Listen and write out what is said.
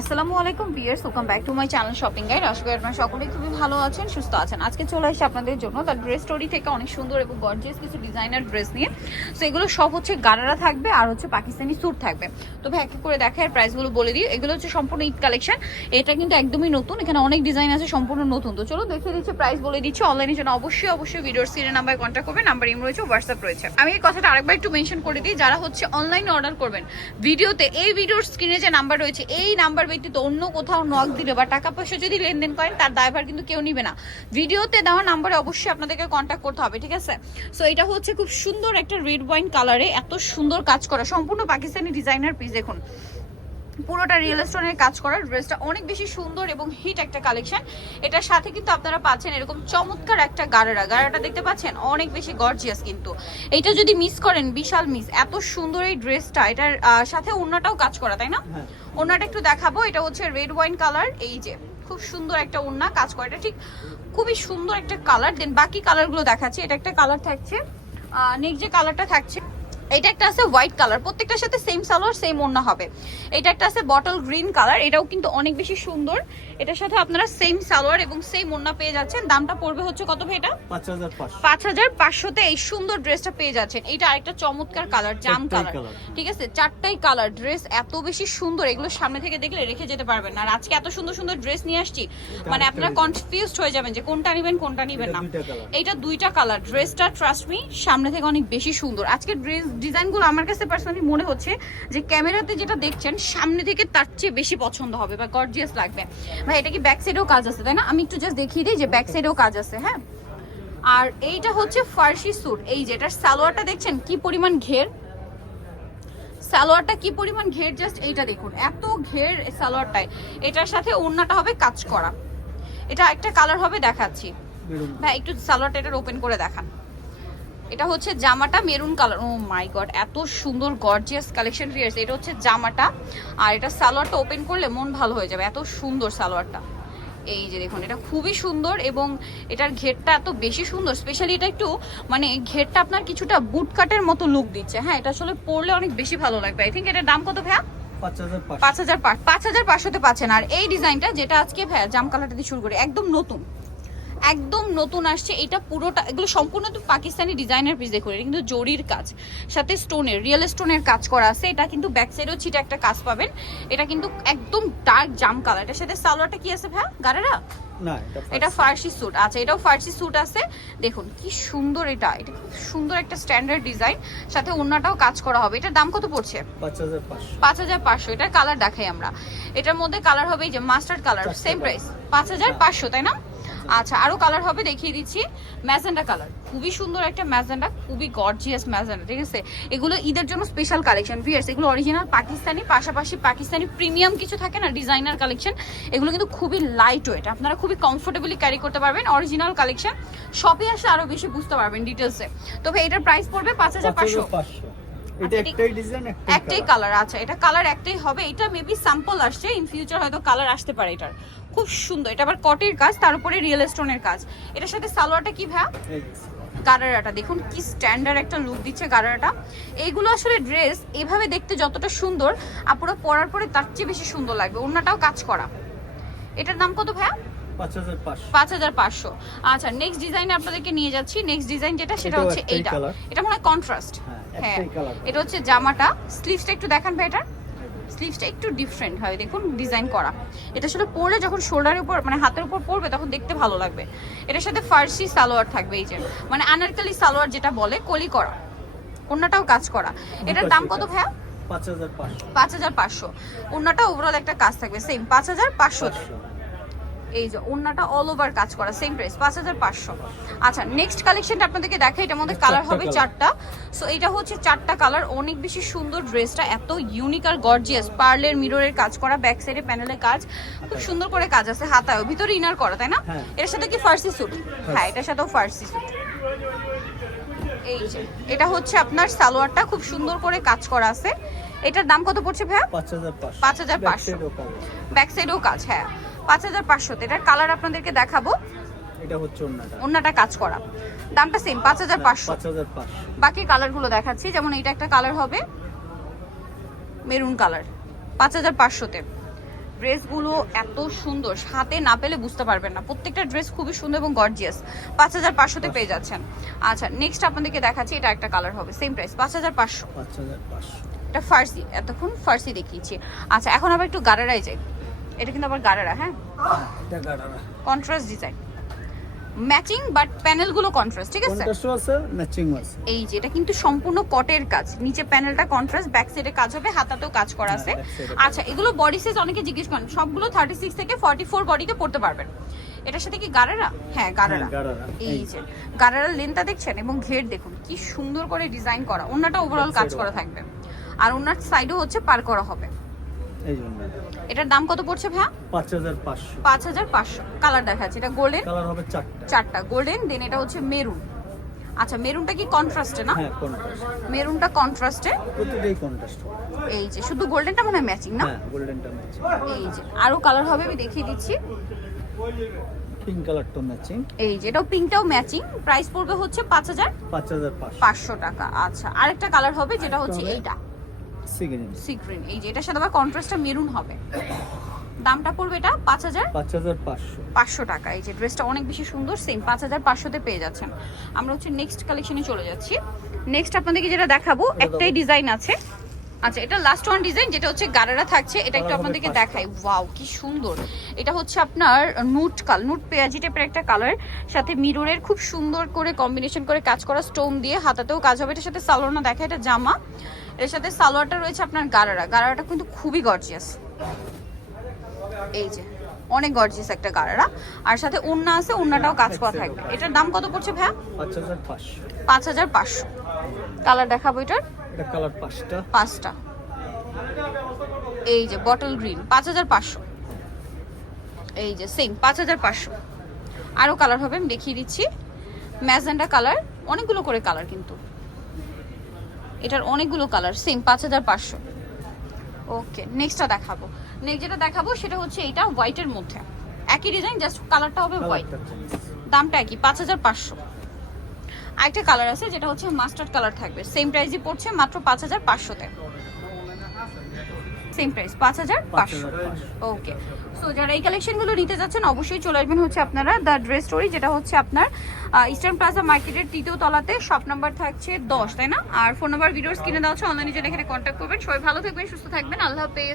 আসসালামু আলাইকুম viewers welcome back to my channel shopping guide আসবে আপনারা সকলেই খুবই ভালো আছেন, সুস্থ আছেন। আজকে চলে আসছে আপনাদের জন্য তার ড্রেস স্টোরি থেকে অনেক সুন্দর এবং গর্জিয়াস কিছু ডিজাইনার ড্রেস নিয়ে। সো এগুলো সব হচ্ছে গারারা থাকবে আর হচ্ছে পাকিস্তানি স্যুট থাকবে। তো ভাই, এক এক করে দেখায় প্রাইসগুলো বলে দিই। এগুলো হচ্ছে সম্পূর্ণ ঈদ কালেকশন এটা কিন্তু একদমই নতুন। এখানে অনেক ডিজাইন আছে, সম্পূর্ণ নতুন। তো চলো দেখিয়ে দিচ্ছি প্রাইস বলে দিচ্ছি অনলাইনের জন্য। অবশ্যই অবশ্যই ভিডিওর সিরিয়াল নাম্বারে কন্ট্যাক্ট করবেন নাম্বার ইম রয়েছে হোয়াটসঅ্যাপ রয়েছে। আমি এই কথাটা আরেকবার একটু মেনশন করে দিই, যারা হচ্ছে অনলাইনে অর্ডার করবেন, ভিডিওতে এই ভিডিওর স্ক্রিনে যে নাম্বার রয়েছে, এই নাম্বার ব্যতীত অন্য কোথাও নক দিলে বা টাকা পয়সা যদি লেনদেন করেন, তার ড্রাইভার কিন্তু কেউ নিবে না। ভিডিওতে দেওয়া নাম্বারে অবশ্যই আপনাদেরকে কন্ট্যাক্ট করতে হবে, ঠিক আছে? সো এটা হচ্ছে খুব সুন্দর একটা রেড ওয়াইন কালারে এত সুন্দর কাজ করা। সম্পূর্ণ পাকিস্তানি ডিজাইনার পিস দেখুন। পুরোটা রিয়েল স্টোনের কাজ করা ড্রেসটা অনেক বেশি সুন্দর এবং হিট একটা কালেকশন এটার সাথে কিন্তু আপনারা পাচ্ছেন এরকম চমৎকার একটা গাড়ারা গাড়াটা দেখতে পাচ্ছেন অনেক বেশি গর্জিয়াস কিন্তু। এটা যদি মিস করেন বিশাল মিস এত সুন্দর এই ড্রেসটা এটার সাথে ওড়নাটাও কাজ করা তাই না? হ্যাঁ। ওড়নাটা একটু দেখাবো। এটা হচ্ছে রেড ওয়াইন কালার এই যে খুব সুন্দর একটা ওড়না কাজ করা। এটা ঠিক খুবই সুন্দর একটা কালার দেন বাকি কালারগুলো দেখাচ্ছি। এটা একটা কালার থাকছে নেক্সট যে কালারটা থাকছে এটা একটা আছে হোয়াইট কালার প্রত্যেকটার সাথে সেম সালোয়ার সেম ওড়না হবে। এটা একটা আছে বটল গ্রিন কালার এটাও কিন্তু অনেক বেশি সুন্দর। এটার সাথে আপনারা সেম সালোয়ার এবং সেম ওড়না পেয়ে যাচ্ছেন। দামটা পড়বে হচ্ছে কত ভাই এটা? পাঁচ হাজার পাঁচ হাজার পাঁচশোতে এই সুন্দর ড্রেসটা পেয়ে যাচ্ছেন। এটা আরেকটা চমৎকার কালার জাম কালার ঠিক আছে? চারটাই কালার ড্রেস এত বেশি সুন্দর। এগুলো সামনে থেকে দেখলে রেখে যেতে পারবেন না। আর আজকে এত সুন্দর সুন্দর ড্রেস নিয়ে আসছি মানে আপনারা। কনফিউজড হয়ে যাবেন যে কোনটা নেবেন কোনটা নেবেন না। এইটা দুইটা কালার ড্রেসটা ট্রাস্ট মি সামনে থেকে অনেক বেশি সুন্দর। আজকে ড্রেস ডিজাইনগুলো আমার কাছে পার্সোনালি মনে হচ্ছে যে ক্যামেরাতে যেটা দেখছেন সামনে থেকে তার চেয়ে বেশি পছন্দ হবে বা গর্জিয়াস লাগবে। ভাই এটা কি ব্যাক সাইডেও কাজ আছে তাই না? আমি একটু জাস্ট দেখিয়ে দিই যে ব্যাক সাইডেও কাজ আছে হ্যাঁ? আর এইটা হচ্ছে ফার্সি স্যুট। এই যে এটার সালোয়ারটা দেখছেন কি পরিমাণ ঘের? সালোয়ারটা কি পরিমাণ ঘের? জাস্ট এইটা দেখুন এত ঘের সালোয়ারটায়। এটার সাথে ওড়নাটা হবে কাজ করা। এটা একটা কালার হবে দেখাচ্ছি। ভাই একটু সালোয়ারটা এটার ওপেন করে দেখান। এটা হচ্ছে জামাটা maroon colour oh my god এত সুন্দর গর্জিয়াস কালেকশন ফিয়ার্স এটা হচ্ছে জামাটা আর এটা সালোয়ারটা ওপেন করলে মন ভালো হয়ে যাবে এত সুন্দর সালোয়ারটা। এই যে দেখুন এটা খুবই সুন্দর এবং এটার ঘেরটা এত বেশি সুন্দর স্পেশালি এটা একটু মানে ঘেরটা আপনার কিছুটা বুট কাটের মতো লুক দিচ্ছে। হ্যাঁ এটা আসলে পরলে অনেক বেশি ভালো লাগবে। আই থিঙ্ক এটার দাম কত ভাইয়া? পাঁচ হাজার পাঁচ হাজার পাঁচ পাঁচ হাজার পাঁচশোতে পাচ্ছেন। আর এই ডিজাইনটা যেটা আজকে জাম কালারটা দিয়ে শুরু করে একদম নতুন। একদম নতুন আসছে। এটা পুরোটা এগুলো সম্পূর্ণ তো পাকিস্তানি ডিজাইনার পিস দেখুন কিন্তু জরির কাজ। সাথে স্টোনের রিয়েল স্টোনের কাজ করা আছে। এটা কিন্তু ব্যাক সাইডেও ছিটা একটা কাজ পাবেন। এটা কিন্তু একদম ডার্ক জাম কালার এটার সাথে সালোয়ারটা কি আছে ভাই গাড়ারা এটা ফার্সি। স্যুট আচ্ছা এটাও ফার্সি স্যুট আছে। দেখুন কি সুন্দর এটা। এটা খুব সুন্দর একটা স্ট্যান্ডার্ড ডিজাইন সাথে অন্যটাও কাজ করা হবে। এটার দাম কত পড়ছে? পাঁচ হাজার পাঁচশো। এটার কালার দেখাই আমরা। এটার মধ্যে কালার হবে এই যে মাস্টার্ড কালার সেম। প্রাইস পাঁচ হাজার পাঁচশো তাই না? আচ্ছা আরও কালার হবে দেখিয়ে দিচ্ছি। ম্যাজেন্ডা কালার খুবই সুন্দর একটা ম্যাজেন্ডা খুবই গর্জিয়াস ম্যাজেন্ডা ঠিক আছে? এগুলো ঈদের জন্য স্পেশাল কালেকশন ভিয়ার্স এগুলো অরিজিনাল পাকিস্তানি পাশাপাশি পাকিস্তানি প্রিমিয়াম কিছু থাকে না ডিজাইনার কালেকশন এগুলো কিন্তু খুবই লাইট ওয়েট আপনারা খুবই কমফোর্টেবলি ক্যারি করতে পারবেন অরিজিনাল কালেকশন শপে আসলে আরও বেশি বুঝতে পারবেন ডিটেলসে তবে এটার প্রাইস পড়বে পাঁচ হাজার পাঁচশো। আচ্ছা, একটাই কালার আচ্ছা এটা কালার একটাই হবে। এটা মেবি স্যাম্পল আসছে ইন ফিউচার হয়তো কালার আসতে পারে এটার। খুব সুন্দর। এটা আবার কটের কাজ তার উপরে রিয়েল স্টোনের কাজ। এটার সাথে সালোয়ারটা কি ভ্যা গারারাটা। দেখুন কি স্ট্যান্ডার্ড একটা লুক দিচ্ছে গারারাটা। এইগুলো আসলে ড্রেস এভাবে দেখতে যতটা সুন্দর আপুরা পরার পরে তার চেয়ে বেশি সুন্দর লাগবে। অন্যটাও কাজ করা। এটার দাম কত ভাইয়া? পাঁচ হাজার পাঁচশো। আচ্ছা নেক্সট ডিজাইনে আপনাদেরকে নিয়ে যাচ্ছি। নেক্সট ডিজাইন যেটা সেটা হচ্ছে এইটা। এটা মনে হয় কন্ট্রাস্ট হ্যাঁ, হ্যাঁ। এটা হচ্ছে জামাটা। স্লিভসটা একটু দেখান ভাই এটার। স্লিভসটা একটু ডিফারেন্ট হয় দেখুন ডিজাইন করা। এটা আসলে পরলে যখন শোল্ডারের উপর মানে হাতের উপর পরবে তখন দেখতে ভালো লাগবে। এটার সাথে ফার্সি সালোয়ার থাকবে এই যে মানে আনারকালি সালোয়ার যেটা বলে কলি করা। অন্যটাও কাজ করা। এটার দাম কত ভাইয়া? পাঁচ হাজার পাঁচশো। পাঁচ হাজার পাঁচশো। অন্যটা ওভারঅল একটা কাজ থাকবে সেম পাঁচ হাজার পাঁচশোতে। পাঁচশো। এই যে ওন্নাটা অল ওভার কাজ করা সেম প্রাইস পাঁচ হাজার পাঁচশো। আচ্ছা নেক্সট কালেকশনটা আপনাদেরকে দেখাই এটার মধ্যে কালার হবে। চারটা। সো এটা হচ্ছে চারটা কালার অনেক বেশি সুন্দর ড্রেসটা এত ইউনিক আর গর্জিয়াস পার্লের মিররের কাজ করা ব্যাক সাইডে প্যানেলের কাজ খুব সুন্দর করে কাজ আছে হাতায় ভিতরে ইনার করা তাই না? হ্যাঁ। এটার সাথে কি ফার্সি স্যুট হ্যাঁ এটার সাথেও ফার্সি স্যুট এই যে এটা হচ্ছে আপনার সালোয়ারটা খুব সুন্দর করে কাজ করা আছে। এটার দাম কত পড়ছে ভাইয়া? পাঁচ হাজার পাঁচশো। ব্যাক সাইডেও কাজ হ্যাঁ। পাঁচ হাজার পাঁচশোতে এটার কালার আপনাদেরকে দেখাবো। এটা হচ্ছে কাজ করা। দামটা সেম পাঁচ হাজার পাঁচশো। পাঁচ হাজার পাঁচশো। বাকি কালারগুলো দেখাচ্ছি। যেমন এটা একটা কালার হবে। মেরুন কালার পাঁচ হাজার পাঁচশোতে ড্রেসগুলো এত সুন্দর। হাতে না পেলে বুঝতে পারবেন না। প্রত্যেকটা ড্রেস খুবই সুন্দর এবং গর্জিয়াস পাঁচ হাজার পাঁচশোতে পেয়ে যাচ্ছেন। আচ্ছা নেক্সট আপনাদেরকে দেখাচ্ছি। এটা একটা কালার হবে। সেম প্রাইস পাঁচ হাজার পাঁচশো। এটা ফার্সি এতক্ষণ ফার্সি দেখিয়েছি। আচ্ছা এখন আবার একটু গারারাই যাই। এটা কিন্তু আবার গারারা হ্যাঁ? এটা গাড়ারা কন্ট্রাস্ট ডিজাইন ম্যাচিং বাট প্যানেলগুলো কন্ট্রাস্ট ঠিক আছে? কন্ট্রাস্টও আছে ম্যাচিং আছে। এই যে এটা কিন্তু সম্পূর্ণ কটের কাজ। নিচে প্যানেলটা কন্ট্রাস্ট ব্যাক সাইডে কাজ হবে হাতাতেও কাজ করা আছে। হ্যাঁ, এ আচ্ছা এগুলো বডি সাইজ অনেকে জিজ্ঞেস করেন সবগুলো থার্টি সিক্স থেকে ফর্টি ফোর বডিতে পড়তে পারবেন। এটার সাথে কি গারারা? হ্যাঁ গারারা। হ্যাঁ, এই। যে গারারার লেনটা দেখছেন এবং ঘের দেখুন কি সুন্দর করে ডিজাইন করা। ওনাটা ওভারঅল কাজ করা থাকবে। আর ওনার সাইডও হচ্ছে পার করা হবে। এই জন্য এটার দাম কত পড়ছে ভাইয়া? পাঁচ হাজার পাঁচশো। পাঁচ হাজার পাঁচশো। কালার দেখাচ্ছে এটা গোল্ডেন? কালার হবে চারটা। চারটা গোল্ডেন দেন এটা হচ্ছে মেরুন। আচ্ছা মেরুনটা কি কন্ট্রাস্টে না? হ্যাঁ কন্ট্রাস্ট মেরুনটা কন্ট্রাস্টে প্রতিটাই কন্ট্রাস্ট এই যে শুধু গোল্ডেনটা মনে হয় ম্যাচিং না? হ্যাঁ গোল্ডেনটা ম্যাচিং এই যে আরও কালার হবে আমি দেখিয়ে দিচ্ছি। পিঙ্ক কালারটা ম্যাচিং এই যে এটাও পিঙ্কটাও ম্যাচিং প্রাইস পড়বে হচ্ছে পাঁচ হাজার পাঁচ হাজার পাঁচশো। পাঁচশো টাকা। আচ্ছা আরেকটা কালার হবে যেটা হচ্ছে এইটা। সি গ্রিন এই যে এটার সাথে আবার কন্ট্রাস্টটা মেরুন হবে। দামটা পড়বে এটা পাঁচ হাজার? পাঁচ হাজার পাঁচশো। পাঁচশো টাকা। এই যে ড্রেসটা অনেক বেশি সুন্দর সেম পাঁচ হাজার পাঁচশোতে পেয়ে যাচ্ছেন। আমরা হচ্ছে নেক্সট কালেকশনে চলে যাচ্ছি। নেক্সট আপনাদেরকে যেটা দেখাবো একটাই ডিজাইন আছে। আচ্ছা এটা লাস্ট ওয়ান ডিজাইন যেটা হচ্ছে গারারা থাকছে। এটা একটু আপনাদেরকে দেখাই। ওয়াও কি সুন্দর। এটা হচ্ছে আপনার নুট কাল নুট পেঁয়াজি টাইপের একটা কালার সাথে মিররের খুব সুন্দর করে কম্বিনেশন করে কাজ করা স্টোন দিয়ে হাতাতেও কাজ হবে। এটার সাথে সালোয়ার দেখা এটা জামা। এর সাথে সালোয়ারটা রয়েছে আপনার গারারা। গারারাটা কিন্তু খুবই গর্জিয়াস এই যে অনেক গর্জিয়াস একটা গারারা। আর সাথে ওন্না আছে ওন্নাটাও কাজ করা থাকবে। এটার দাম কত পড়ছে ভাইয়া? পাঁচ হাজার পাঁচশো। কালার দেখাবো এটার? এটা কালার পাঁচটা। পাঁচটা। এই যে বটল গ্রিন পাঁচ হাজার পাঁচশো। এই যে সেম পাঁচ হাজার পাঁচশো। আরও কালার হবে আমি দেখিয়ে দিচ্ছি। ম্যাজেন্ডা কালার অনেকগুলো করে কালার কিন্তু। এটার অনেকগুলো কালার সেম পাঁচ হাজার পাঁচশো। ওকে নেক্সটটা দেখাবো। নেক্সট যেটা দেখাবো সেটা হচ্ছে এটা হোয়াইটের মধ্যে। একই ডিজাইন জাস্ট কালারটা হবে হোয়াইট দামটা একই পাঁচ হাজার পাঁচশো। আরেকটা কালার আছে যেটা হচ্ছে মাস্টার্ড কালার থাকবে। সেম প্রাইসই পড়ছে মাত্র পাঁচ হাজার পাঁচশোতে। সেম প্রাইস পাঁচ হাজার পাঁচশো। ওকে সো যারা এই কালেকশনগুলো নিতে যাচ্ছেন অবশ্যই চলে আসবেন হচ্ছে আপনারা দ্য ড্রেস স্টোরি যেটা হচ্ছে আপনার ইস্টার্ন প্লাজা মার্কেটের তৃতীয় তলাতে। শপ নাম্বার থাকছে দশ তাই না? আর ফোন নাম্বার ভিডিওস কিনে দেওয়া হচ্ছে অনলাইনে জন্য এখানে কন্ট্যাক্ট করবেন। সবাই ভালো থাকবেন সুস্থ থাকবেন। আল্লাহ হাফেজ।